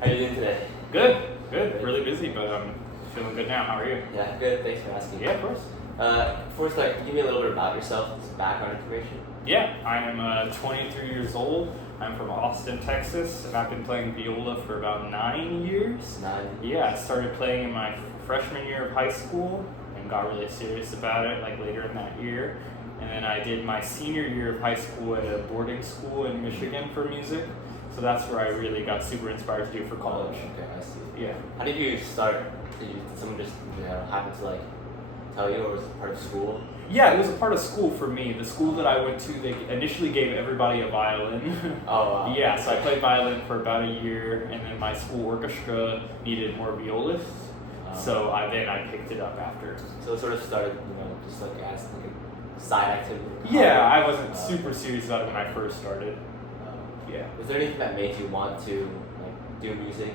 How are you doing today? Good, good. Really busy, but I'm feeling good now. How are you? Yeah, good. Thanks for asking. Yeah, of course. Before we start, give me a little bit about yourself, some background information. Yeah, I am 23 years old. I'm from Austin, Texas, and I've been playing viola for about 9 years. 9. Yeah, I started playing in my freshman year of high school and got really serious about it like later in that year. And then I did my senior year of high school at a boarding school in Michigan for music. So that's where I really got super inspired to do for college. Okay, I see. Yeah. How did you start? Did someone just happen to tell you, or was it part of school? Yeah, it was a part of school for me. The school that I went to, they initially gave everybody a violin. Oh, wow. Yeah, so I played violin for about a year, and then my school orchestra needed more violists, so I picked it up after. So it sort of started, just as a side activity. Yeah, I wasn't super serious about it when I first started. Yeah. Was there anything that made you want to do music?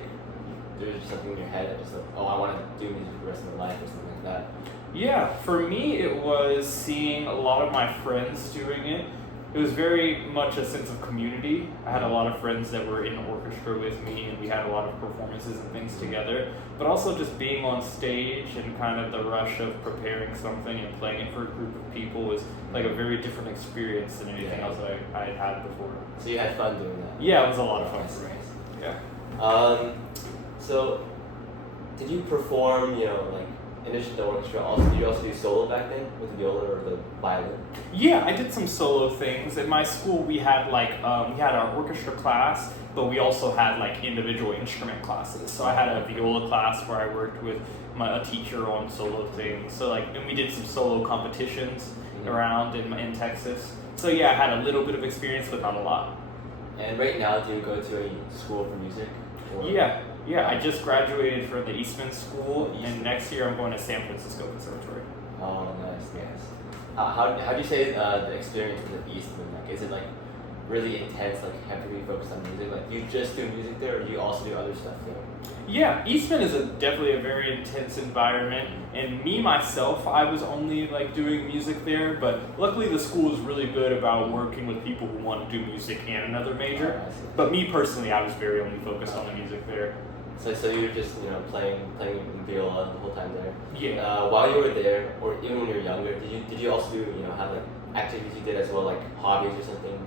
There was just something in your head that just I want to do music for the rest of my life or something like that. Yeah, for me it was seeing a lot of my friends doing it. It was very much a sense of community. I had a lot of friends that were in orchestra with me, and we had a lot of performances and things together. But also just being on stage and kind of the rush of preparing something and playing it for a group of people was like a very different experience than anything else I had had before. So you had fun doing that? Yeah, it was a lot of fun for me. Yeah. So did you perform, in addition to orchestra, did you also do solo back then with the viola or the violin? Yeah, I did some solo things. At my school, we had we had our orchestra class, but we also had individual instrument classes. So I had a viola class where I worked with a teacher on solo things. So and we did some solo competitions around in Texas. So yeah, I had a little bit of experience, but not a lot. And right now, do you go to a school for music? Or? Yeah, I just graduated from the Eastman School, and next year I'm going to San Francisco Conservatory. Oh, nice. How do you say the experience at Eastman? Is it really intense, heavily focused on music? Do you just do music there, or do you also do other stuff there? Yeah, Eastman is definitely a very intense environment, and myself, I was only doing music there, but luckily the school is really good about working with people who want to do music and another major. But me personally, I was very only focused on the music there. So you were just playing viola the whole time there. Yeah. While you were there, or even when you were younger, did you also do have activities you did as well, hobbies or something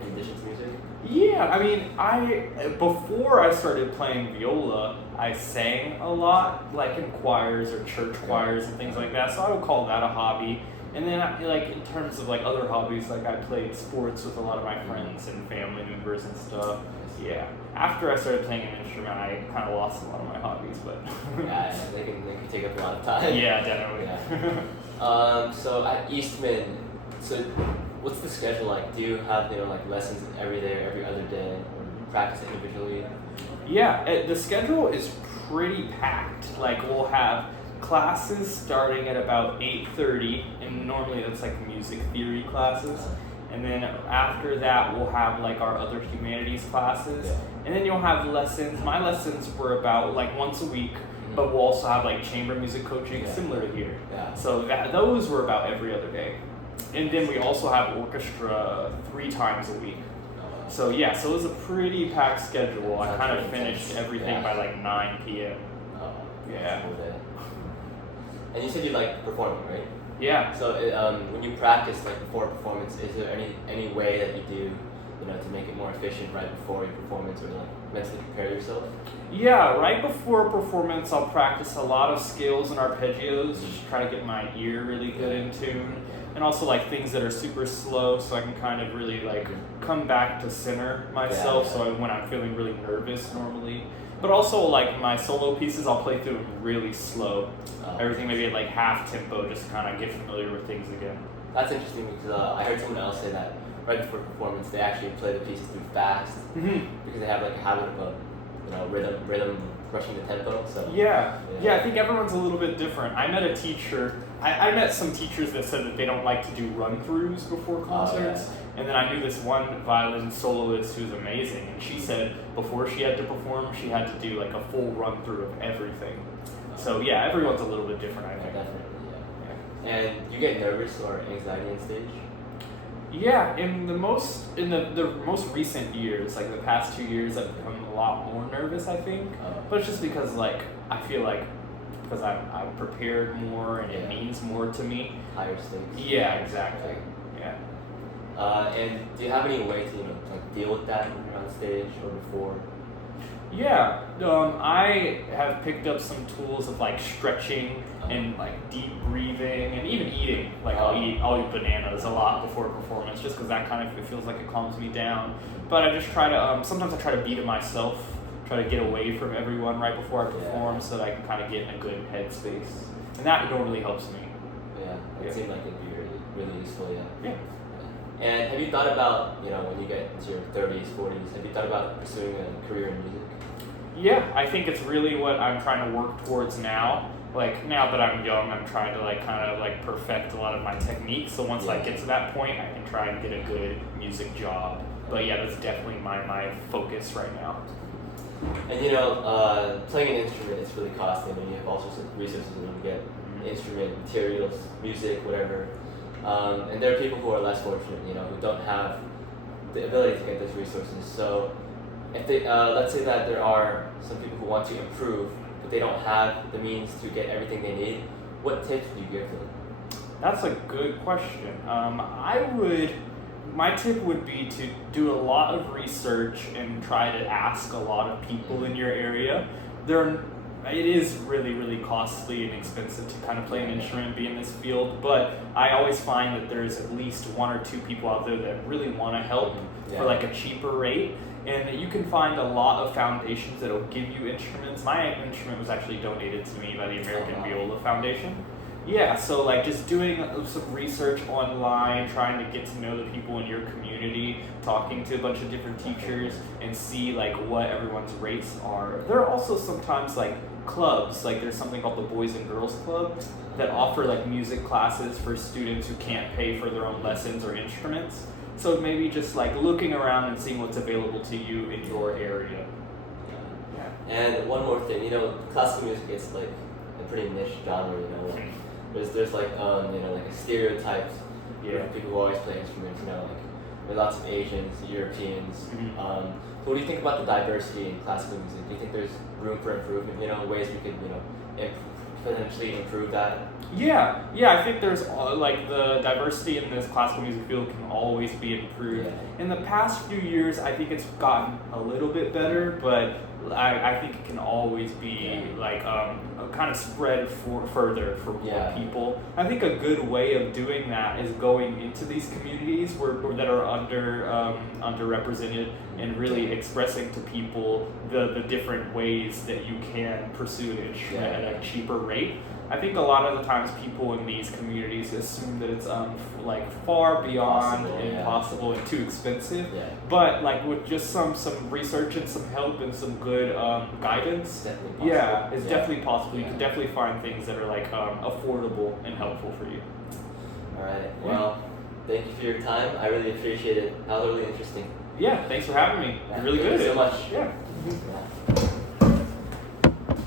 in addition to music? Yeah, I mean, before I started playing viola, I sang a lot, in choirs or church choirs and things like that. So I would call that a hobby. And then, in terms of other hobbies, I played sports with a lot of my friends and family members and stuff. Yeah. After I started playing an instrument, I kind of lost a lot of my hobbies, but yeah, they can take up a lot of time. Yeah, definitely. Yeah. So at Eastman, what's the schedule like? Do you have lessons every day, every other day, or practice individually? Yeah, the schedule is pretty packed. We'll have classes starting at about 8:30, and normally that's music theory classes. And then after that, we'll have our other humanities classes. Yeah. And then you'll have lessons. My lessons were about once a week, but we'll also have chamber music coaching, similar to here. Yeah. So those were about every other day. And then we also have orchestra 3 times a week. So yeah, so it was a pretty packed schedule. I kind of finished everything by 9 p.m. Yeah. And you said you like performing, right? Yeah. So when you practice before a performance, is there any way that you do, to make it more efficient right before your performance, or mentally prepare yourself? Yeah, right before a performance, I'll practice a lot of scales and arpeggios, just try to get my ear really good in tune. And also things that are super slow, so I can kind of really come back to center myself. Yeah. So when I'm feeling really nervous normally, but also my solo pieces, I'll play through them really slow. Everything maybe at half tempo, just to kind of get familiar with things again. That's interesting because I heard someone else say that right before performance they actually play the pieces through fast because they have a habit of rhythm rushing the tempo. So yeah, I think everyone's a little bit different. I met a teacher. I met some teachers that said that they don't like to do run-throughs before concerts. And then I knew this one violin soloist who was amazing, and she said before she had to perform, she had to do a full run-through of everything. So yeah, everyone's a little bit different, I think. Definitely, yeah. And you get nervous or anxiety on stage? Yeah, in the most recent years, like the past 2 years, I've become a lot more nervous, I think. But it's just because like I feel like because I'm prepared more and it means more to me. Higher stakes. Yeah, exactly. Yeah. And do you have any way to like deal with that when you're on stage or before? Yeah, I have picked up some tools of like stretching and like deep breathing and even eating. Like I'll eat bananas a lot before a performance just because that kind of it feels like it calms me down. But I just try to sometimes I try to beat it myself, try to get away from everyone right before I perform so that I can kind of get in a good headspace, and that normally helps me. Yeah, it seemed like it'd be really useful. Yeah. And have you thought about when you get into your 30s, 40s? Have you thought about pursuing a career in music? Yeah, I think it's really what I'm trying to work towards now. Like now that I'm young, I'm trying to like kind of like perfect a lot of my techniques. So once I get to that point, I can try and get a good music job. But yeah, that's definitely my focus right now. And playing an instrument is really costly. I mean, you have all sorts of resources to get instrument, materials, music, whatever. And there are people who are less fortunate, who don't have the ability to get those resources. So if they, let's say that there are some people who want to improve, but they don't have the means to get everything they need, what tips would you give them? That's a good question. My tip would be to do a lot of research and try to ask a lot of people in your area. It is really, really costly and expensive to kind of play an instrument and be in this field, but I always find that there's at least one or two people out there that really want to help for like a cheaper rate. And you can find a lot of foundations that will give you instruments. My instrument was actually donated to me by the American Viola Foundation. Yeah, so like just doing some research online, trying to get to know the people in your community, talking to a bunch of different teachers and see like what everyone's rates are. There are also sometimes like clubs, like there's something called the Boys and Girls Club that offer like music classes for students who can't pay for their own lessons or instruments. So maybe just like looking around and seeing what's available to you in your area. Yeah. And one more thing, classical music is like a pretty niche genre, There's like like a stereotypes of people who always play instruments, like there are lots of Asians, Europeans. So what do you think about the diversity in classical music? Do you think there's room for improvement, ways we could, potentially improve that? Yeah, I think there's like the diversity in this classical music field can always be improved. In the past few years, I think it's gotten a little bit better, but I think it can always be like kind of spread further for more people. I think a good way of doing that is going into these communities that are underrepresented and really expressing to people the different ways that you can pursue an instrument at a cheaper rate. I think a lot of the times people in these communities assume that it's like far beyond impossible and too expensive. But like with just some research and some help and some good guidance, it's definitely possible. You can definitely find things that are like affordable and helpful for you. All right. Well, thank you for your time. I really appreciate it. That was really interesting. Yeah, thanks for having me. You're really good at it. Thank you so much. Yeah.